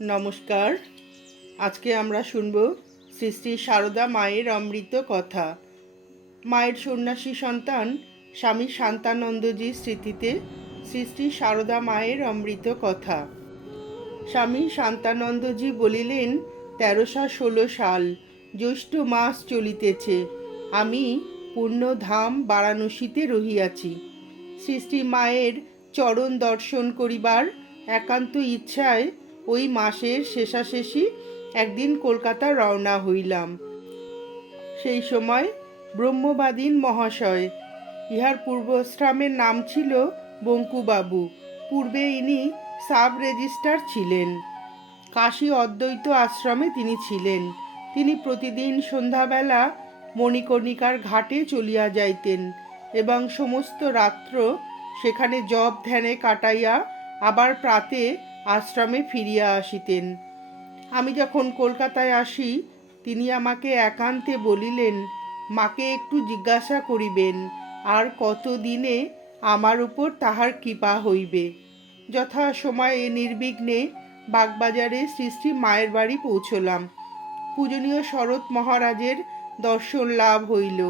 নমস্কার। আজকে আমরা শুনব শ্রী শ্রী সারদা মায়ের অমৃত কথা। মায়ের সন্ন্যাসী সন্তান স্বামী শান্তানন্দজির স্মৃতিতে শ্রী শ্রী সারদা মায়ের অমৃত কথা। স্বামী শান্তানন্দজি বলিলেন, 1316 সাল, জ্যৈষ্ঠ মাস চলিতেছে। আমি পুণ্যধাম বারাণসীতে রহিয়াছি। শ্রী শ্রী মায়ের চরণ দর্শন করিবার একান্ত ইচ্ছায় ওই মাসের শেষাশেষি একদিন কলকাতা রওনা হইলাম। সেই সময় ব্রহ্মবাদীন মহাশয়, ইহার পূর্বশ্রামের নাম ছিল বঙ্কুবাবু, পূর্বে ইনি সাব রেজিস্ট্রার ছিলেন। কাশী অদ্বৈত আশ্রমে তিনি ছিলেন। তিনি প্রতিদিন সন্ধ্যাবেলা মণিকর্ণিকার ঘাটে চলিয়া যাইতেন এবং সমস্ত রাত্র সেখানে জপ ধ্যানে কাটাইয়া আবার প্রাতে আশ্রমে ফিরিয়া আসিতেন। আমি যখন কলকাতায় আসি, তিনি আমাকে একান্তে বলিলেন, মাকে একটু জিজ্ঞাসা করিবেন আর কত দিনে আমার উপর তাহার কৃপা হইবে। যথা সময়ে নির্বিঘ্নে বাগবাজারে শ্রী শ্রী মায়ের বাড়ি পৌঁছলাম। পূজনীয় শরৎ মহারাজের দর্শন লাভ হইল।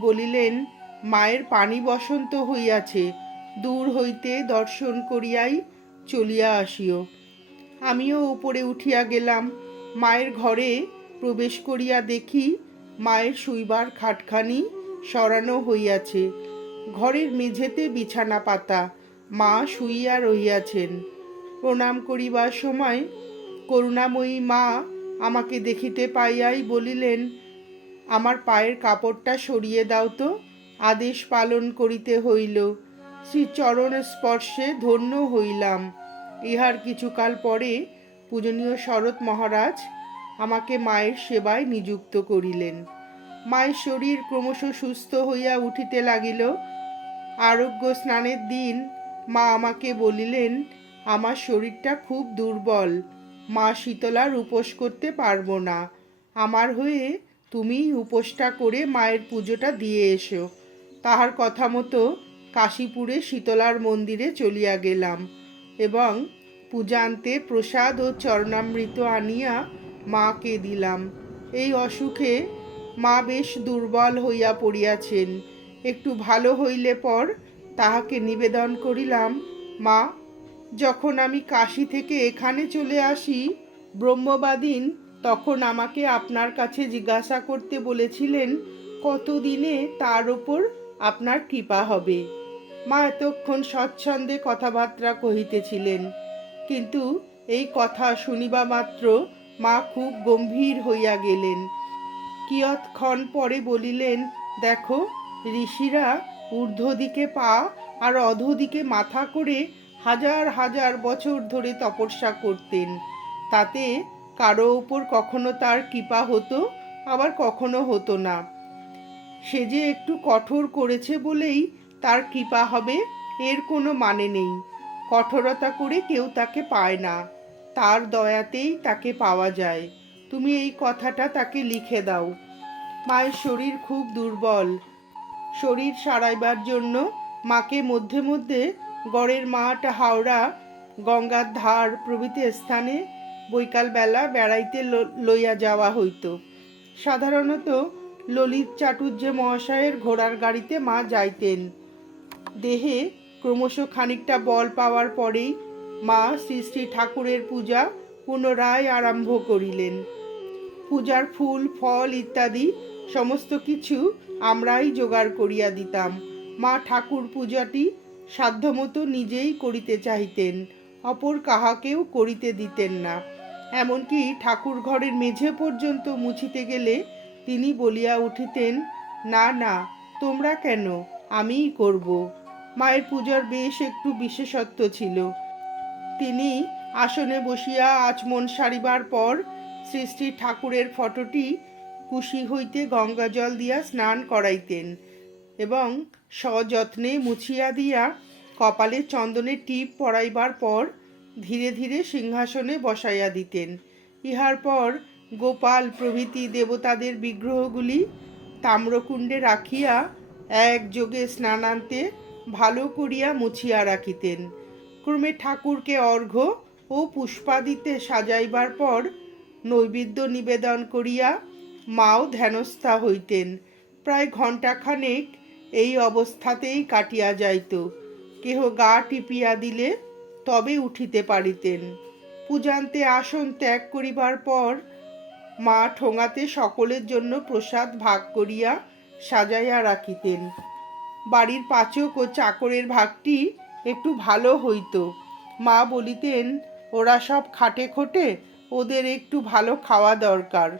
বলিলেন, মায়ের পানি বসন্ত হইয়াছে, দূর হইতে দর্শন করিয়াই চলিয়া আসিও। আমিও উপরে উঠিয়া গেলাম। মায়ের ঘরে প্রবেশ করিয়া দেখি মায়ের শুইবার খাটখানি সরানো হইয়াছে। ঘরের মেঝেতে বিছানা পাতা, মা শুইয়া রহিয়াছেন। প্রণাম করিবার সময় করুণাময়ী মা আমাকে দেখিতে পাইয়াই বলিলেন, আমার পায়ের কাপড়টা সরিয়ে দাও তো, আদেশ পালন করিতে হইল। শ্রীচরণ স্পর্শে ধন্য হইলাম। ইহার কিছুকাল পরে পূজনীয় শরৎ মহারাজ আমাকে মায়ের সেবায় নিযুক্ত করিলেন। মায়ের শরীর ক্রমশ সুস্থ হইয়া উঠিতে লাগিল। আরোগ্য স্নানের দিন মা আমাকে বলিলেন, আমার শরীরটা খুব দুর্বল, মা শীতলার উপোস করতে পারবো না, আমার হয়ে তুমি উপোসটা করে মায়ের পুজোটা দিয়ে এসো। তাহার কথা মতো কাশীপুরে শীতলার মন্দিরে চলিয়া গেলাম এবং পূজান্তে প্রসাদ ও চরণামৃত আনিয়া মাকে দিলাম। এই অসুখে মা বেশ দুর্বল হইয়া পড়িয়াছেন। একটু ভালো হইলে পর তাহাকে নিবেদন করিলাম, মা, যখন আমি কাশী থেকে এখানে চলে আসি, ব্রহ্মবাদীন তখন আমাকে আপনার কাছে জিজ্ঞাসা করতে বলেছিলেন কতদিনে তার ওপর আপনার কৃপা হবে। মা এতক্ষণ স্বচ্ছন্দে কথাবার্তা কহিতেছিলেন, কিন্তু এই কথা শুনিবা মাত্র মা খুব গম্ভীর হইয়া গেলেন। কিয়ৎক্ষণ পরে বলিলেন, দেখো, ঋষিরা ঊর্ধ্বদিকে পা আর অধোদিকে মাথা করে হাজার হাজার বছর ধরে তপস্যা করতেন। তাতে কারো ওপর কখনো তার কৃপা হতো, আবার কখনো হতো না। সে যে একটু কঠোর করেছে বলেই তার কৃপা হবে, এর কোনো মানে নেই। কঠোরতা করে কেউ তাকে পায় না, তার দয়াতেই তাকে পাওয়া যায়। তুমি এই কথাটা তাকে লিখে দাও। মায়ের শরীর খুব দুর্বল। শরীর সারাইবার জন্য মাকে মধ্যে মধ্যে গড়ের মাঠ, হাওড়া, গঙ্গার ধার প্রভৃতি স্থানে বৈকালবেলা বেড়াইতে লইয়া যাওয়া হইত। সাধারণত ললিত চাটুর্যে মহাশয়ের ঘোড়ার গাড়িতে মা যাইতেন। দেহে ক্রমশ খানিকটা বল পাওয়ার পরেই মা শ্রী শ্রী ঠাকুরের পূজা পুনরায় আরম্ভ করিলেন। পূজার ফুল, ফল ইত্যাদি সমস্ত কিছু আমরাই জোগাড় করিয়া দিতাম। মা ঠাকুর পূজাটি সাধ্যমতো নিজেই করিতে চাহিতেন, অপর কাহাকেও করিতে দিতেন না। এমনকি ঠাকুর ঘরের মেঝে পর্যন্ত মুছিতে গেলে তিনি বলিয়া উঠিতেন, না না, তোমরা কেন, আমিই করব। মায়ের পূজার বেশ একটু বিশেষত্ব ছিল। তিনি আসনে বসিয়া আচমন সারিবার পর শ্রী শ্রী ঠাকুরের ফটোটি কুশি হইতে গঙ্গা জল দিয়া স্নান করাইতেন এবং সযত্নে মুছিয়া দিয়া কপালে চন্দনের টিপ পরাইবার পর ধীরে ধীরে সিংহাসনে বসাইয়া দিতেন। ইহার পর গোপাল প্রভৃতি দেবতাদের বিগ্রহগুলি তাম্রকুণ্ডে রাখিয়া একযোগে স্নানান্তে ভালো করিয়া মুছিয়া রাখিতেন। ক্রমে ঠাকুরকে অর্ঘ্য ও পুষ্পাদিতে সাজাইবার পর নৈবেদ্য নিবেদন করিয়া মাও ধ্যানস্থা হইতেন। প্রায় ঘণ্টাখানেক এই অবস্থাতেই কাটিয়া যাইত। কেহ গা টিপিয়া দিলে তবে উঠিতে পারিতেন। পূজান্তে আসন ত্যাগ করিবার পর মা ঠোঙাতে সকলের জন্য প্রসাদ ভাগ করিয়া সাজাইয়া রাখিতেন। বাড়ির পাচক ও চাকরের ভাগটি একটু ভালো হইত। মা বলিতেন, ওরা সব খাটে খোটে, ওদের একটু ভালো খাওয়া দরকার।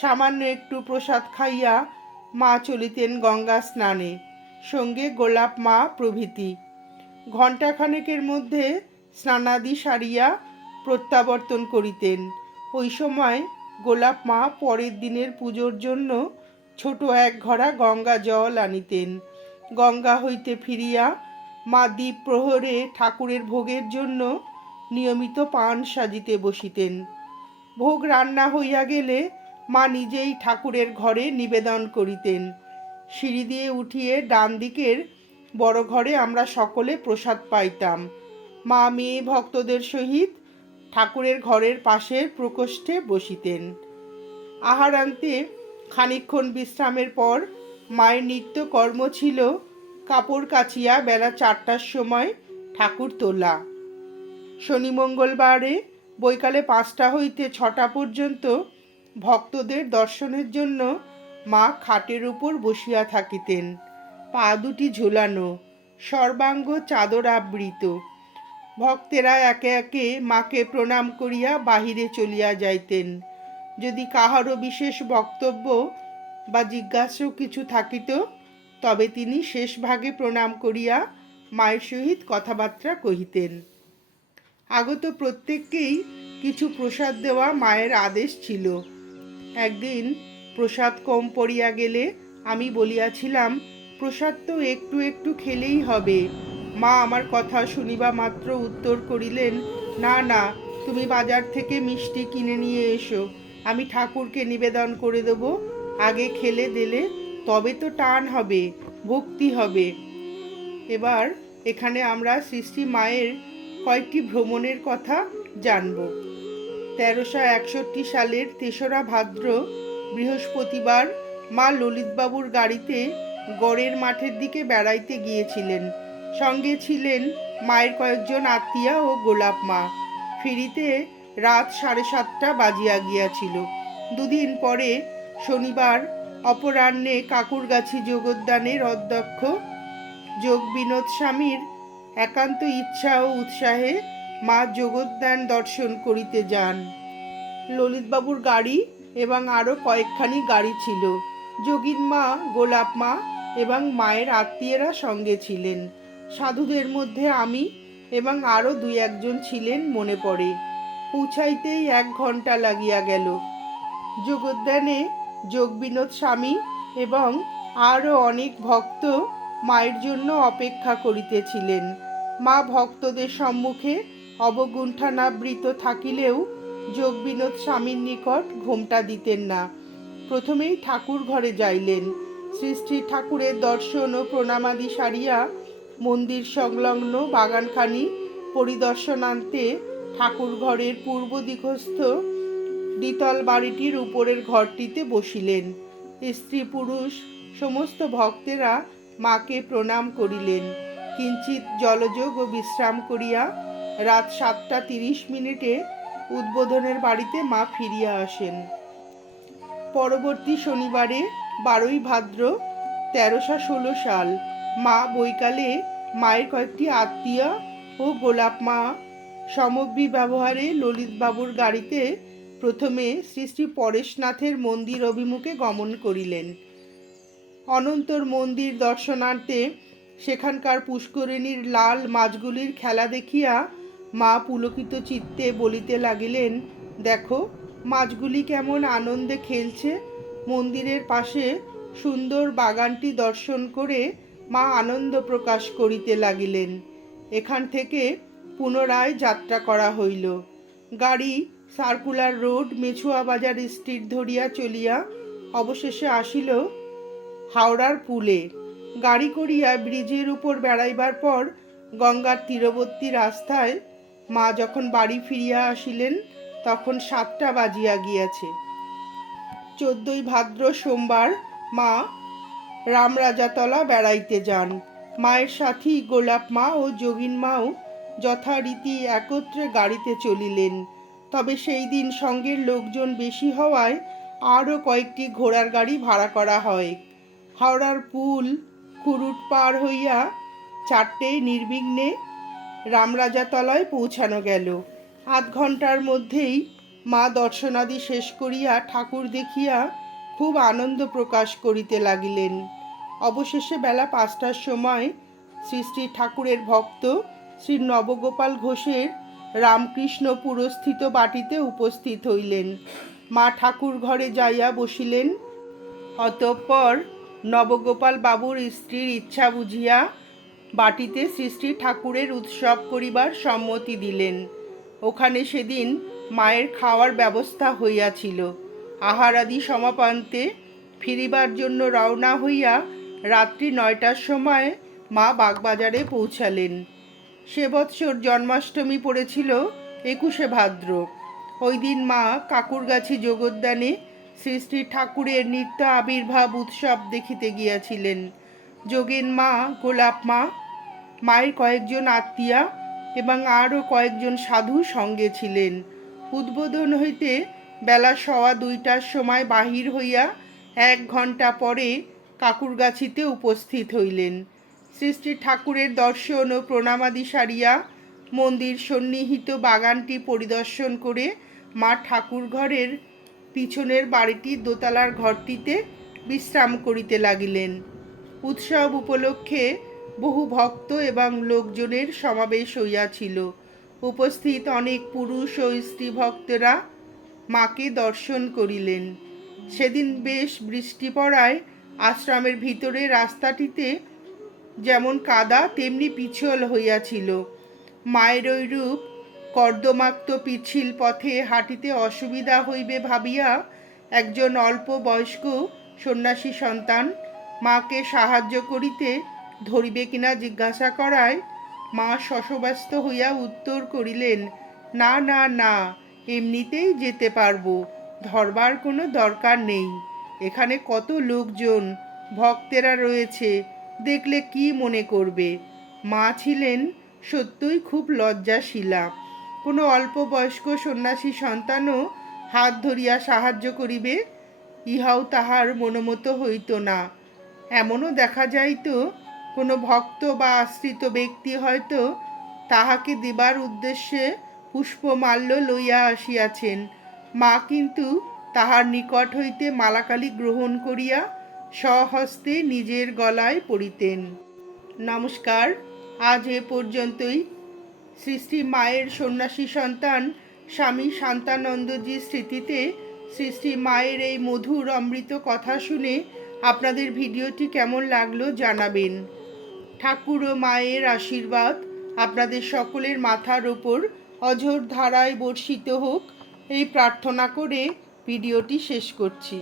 সামান্য একটু প্রসাদ খাইয়া মা চলিতেন গঙ্গা স্নানে, সঙ্গে গোলাপ মা প্রভৃতি। ঘণ্টাখানেকের মধ্যে স্নানাদি সারিয়া প্রত্যাবর্তন করিতেন। ওই সময় গোলাপ মা পরের দিনের পুজোর জন্য ছোট এক ঘড়া গঙ্গা জল আনিতেন। গঙ্গা হইতে ফিরিয়া মা দ্বীপ প্রহরে ঠাকুরের ভোগের জন্য নিয়মিত পান সাজিতে বসিতেন। ভোগ রান্না হইয়া গেলে মা নিজেই ঠাকুরের ঘরে নিবেদন করিতেন। সিঁড়ি দিয়ে উঠিয়ে ডান দিকের বড় ঘরে আমরা সকলে প্রসাদ পাইতাম। মা মেয়ে ভক্তদের সহিত ঠাকুরের ঘরের পাশের প্রকোষ্ঠে বসিতেন। আহারান্তে খানিকক্ষণ বিশ্রামের পর মায়ের নিত্য কর্ম ছিল কাপড় কাচিয়া বেলা 4টার সময় ঠাকুর তোলা। শনি মঙ্গলবারে বৈকালে 5টা হইতে 6টা পর্যন্ত ভক্তদের দর্শনের জন্য মা খাটের উপর বসিয়া থাকিতেন, পা দুটি ঝুলানো, সর্বাঙ্গ চাদর আবৃত। ভক্তেরা একে একে মাকে প্রণাম করিয়া বাহিরে চলিয়া যাইতেন। যদি কাহারও বিশেষ বক্তব্য বা জিজ্ঞাসা কিছু থাকিত, তবে তিনি শেষ ভাগে প্রণাম করিয়া মায়ের সহিত কথাবার্তা কহিতেন। আগত প্রত্যেককেই কিছু প্রসাদ দেওয়া মায়ের আদেশ ছিল। একদিন প্রসাদ কম পড়িয়া গেলে আমি বলিয়াছিলাম, প্রসাদ তো একটু একটু খেলেই হবে। মা আমার কথা শুনিবা মাত্র উত্তর করিলেন, না না, তুমি বাজার থেকে মিষ্টি কিনে নিয়ে এসো, আমি ঠাকুরকে নিবেদন করে দেব। আগে খেলে দিলে তবে তো টান হবে, ভক্তি হবে। এবার এখানে আমরা সৃষ্টি মায়ের কয়েকটি ভ্রমণের কথা জানব। 1361 সালের 3রা ভাদ্র বৃহস্পতিবার মা ললিতবাবুর গাড়িতে গড়ের মাঠের দিকে বেড়াইতে গিয়েছিলেন। সঙ্গে ছিলেন মায়ের কয়েকজন আত্মীয়া ও গোলাপ মা। ফিরিতে রাত 7:30 বাজিয়া গিয়াছিল। দুদিন পরে শনিবার অপরাহ্নে কাকুরগাছি যোগোদ্যানের অধ্যক্ষ যোগ বিনোদ স্বামীর একান্ত ইচ্ছা ও উৎসাহে মা যোগোদ্যান দর্শন করিতে যান। ললিতবাবুর গাড়ি এবং আরও কয়েকখানি গাড়ি ছিল। যোগীন মা, গোলাপ মা এবং মায়ের আত্মীয়রা সঙ্গে ছিলেন। সাধুদের মধ্যে আমি এবং আরও 2-1 জন ছিলেন মনে পড়ে। পৌঁছাইতেই 1 ঘণ্টা লাগিয়া গেল। যোগোদ্যানে যোগ বিনোদ স্বামী এবং আরও অনেক ভক্ত মায়ের জন্য অপেক্ষা করিতেছিলেন। মা ভক্তদের সম্মুখে অবগুণ্ঠানাবৃত থাকিলেও যোগ বিনোদ স্বামীর নিকট ঘোমটা দিতেন না। প্রথমেই ঠাকুর ঘরে যাইলেন। শ্রী শ্রী ঠাকুরের দর্শন ও প্রণামাদি সারিয়া মন্দির সংলগ্ন বাগানখানি পরিদর্শনান্তে ঠাকুর ঘরের পূর্ব দিকস্থ দ্বিতল বাড়িটির উপরের ঘরটিতে বসিলেন। স্ত্রী পুরুষ সমস্ত ভক্তেরা মাকে প্রণাম করিলেন। কিঞ্চিত জলযোগ ও বিশ্রাম করিয়া রাত 7:30 উদ্বোধনের বাড়িতে মা ফিরিয়া আসেন। পরবর্তী শনিবারে 12ই ভাদ্র 1316 সাল মা বৈকালে মায়ের কয়েকটি আত্মীয় ও গোলাপ মা সমব্যী ব্যবহারে ললিতবাবুর গাড়িতে প্রথমে শ্রী শ্রী পরেশনাথের মন্দির অভিমুখে গমন করিলেন। অনন্তর মন্দির দর্শনার্থে সেখানকার পুষ্করিণীর লাল মাছগুলির খেলা দেখিয়া মা পুলকিত চিত্তে বলিতে লাগিলেন, দেখো মাছগুলি কেমন আনন্দে খেলছে। মন্দিরের পাশে সুন্দর বাগানটি দর্শন করে মা আনন্দ প্রকাশ করিতে লাগিলেন। এখান থেকে পুনরায় যাত্রা করা হইল। গাড়ি সার্কুলার রোড, মেছুয়া বাজার স্ট্রিট ধরিয়া চলিয়া অবশেষে আসিল হাওড়ার পুলে। গাড়ি করিয়া ব্রিজের উপর বেড়াইবার পর গঙ্গার তীরবর্তী রাস্তায় মা যখন বাড়ি ফিরিয়া আসিলেন তখন 7টা বাজিয়া গিয়াছে। 14ই ভাদ্র সোমবার মা রামরাজাতলা বেড়াইতে যান। মায়ের সাথী গোলাপ মা ও যোগিন মাও যথারীতি একত্রে গাড়িতে চলিলেন। তবে সেই দিন সঙ্গের লোকজন বেশি হওয়ায় আরও কয়েকটি ঘোড়ার গাড়ি ভাড়া করা হয়। হাওড়ার পুল কুরুট পার হইয়া 4টেয় নির্বিঘ্নে রামরাজাতলায় পৌঁছানো গেল। আধ ঘন্টার মধ্যেই মা দর্শনাদি শেষ করিয়া ঠাকুর দেখিয়া খুব আনন্দ প্রকাশ করিতে লাগিলেন। অবশেষে বেলা 5টার সময় শ্রী শ্রী ঠাকুরের ভক্ত শ্রী নবগোপাল ঘোষের রামকৃষ্ণপুরস্থিত বাটিতে উপস্থিত হইলেন। মা ঠাকুর ঘরে যাইয়া বসিলেন। অতঃপর নবগোপাল বাবুর স্ত্রীর ইচ্ছা বুঝিয়া বাটিতে শ্রী শ্রী ঠাকুরের উৎসব করিবার সম্মতি দিলেন। ওখানে সেদিন মায়ের খাওয়ার ব্যবস্থা হইয়াছিল। আহারাদি সমাপান্তে ফিরিবার জন্য রওনা হইয়া রাত্রি 9টার সময় মা বাগবাজারে পৌঁছালেন। সে বৎসর জন্মাষ্টমী পড়েছিল 21শে ভাদ্র। ওই দিন মা কাকুরগাছি যোগোদ্যানে শ্রী শ্রী ঠাকুরের নিত্য আবির্ভাব উৎসব দেখিতে গিয়াছিলেন। যোগেন মা, গোলাপ মা, মায়ের কয়েকজন আত্মীয়া এবং আরও কয়েকজন সাধু সঙ্গে ছিলেন। উদ্বোধন হইতে বেলা 2:15টার সময় বাহির হইয়া 1 ঘণ্টা পরে কাকুরগাছিতে উপস্থিত হইলেন। শ্রী শ্রী ঠাকুরের দর্শন ও প্রণামাদি সারিয়া মন্দির সন্নিহিত বাগানটি পরিদর্শন করে মা ঠাকুর ঘরের পিছনের বাড়িটির দোতলার ঘরটিতে বিশ্রাম করিতে লাগিলেন। উৎসব উপলক্ষে বহু ভক্ত এবং লোকজনের সমাবেশ হইয়াছিল। উপস্থিত অনেক পুরুষ ও স্ত্রী ভক্তরা মাকে দর্শন করিলেন। সেদিন বেশ বৃষ্টি পড়ায় আশ্রমের ভিতরে রাস্তাটিতে যেমন কাদা তেমনি পিছল হইয়াছিল। মায়ের ঐরূপ কর্দমাক্ত পিচ্ছিল পথে হাঁটিতে অসুবিধা হইবে ভাবিয়া একজন অল্প বয়স্ক সন্ন্যাসী সন্তান মাকে সাহায্য করিতে ধরিবে কিনা জিজ্ঞাসা করায় মা শশব্যস্ত হইয়া উত্তর করিলেন, না না না, এমনিতেই যেতে পারবো, ধরবার কোনো দরকার নেই। এখানে কত লোকজন, ভক্তেরা রয়েছে, দেখলে কি মনে করবে। মা ছিলেন সত্যই খুব লজ্জাশীলা। কোনো অল্প বয়স্ক সন্ন্যাসী সন্তানও হাত ধরিয়া সাহায্য করিবে, ইহাও তাহার মনোমত হইত না। এমনও দেখা যাইত কোনো ভক্ত বা আশ্রিত ব্যক্তি হয়তো তাহাকে দেবার উদ্দেশ্যে পুষ্পমাল্য লইয়া আসিয়াছেন। মা কিন্তু তাহার নিকট হইতে মালাকালি গ্রহণ করিয়া স্বহস্তে নিজের গলায় পরিতেন। নমস্কার, আজ এ পর্যন্তই। শ্রী শ্রী মায়ের সন্ন্যাসী সন্তান স্বামী শান্তানন্দজির স্মৃতিতে শ্রী শ্রী মায়ের এই মধুর অমৃত কথা শুনে আপনাদের ভিডিওটি কেমন লাগলো জানাবেন। ঠাকুর ও মায়ের আশীর্বাদ আপনাদের সকলের মাথার ওপর অঝোর ধারায় বর্ষিত হোক, এই প্রার্থনা করে ভিডিওটি শেষ করছি।